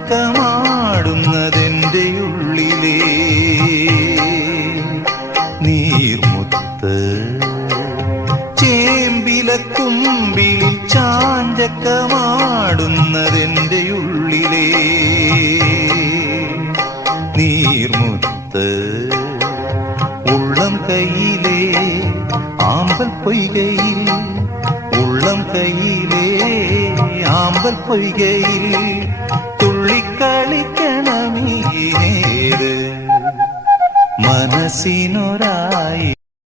ചാഞ്ചക്കമാടുന്നതെന്റെ ഉള്ളിലേ നീർമുത്ത് ചേമ്പിലക്കുമ്പിൽ ചാഞ്ചക്കമാടുന്നതെന്റെ ഉള്ളിലേ നീർമുത്ത് ഉള്ളം കയ്യിലേ ആമ്പൽ പൊയ്കയിൽ ഉള്ളം കയ്യിലേ ആമ്പൽ പൊയ്കയിൽ തുള്ളിക്കളിക്കണമീ നേര് മനസ്സിനൊരായി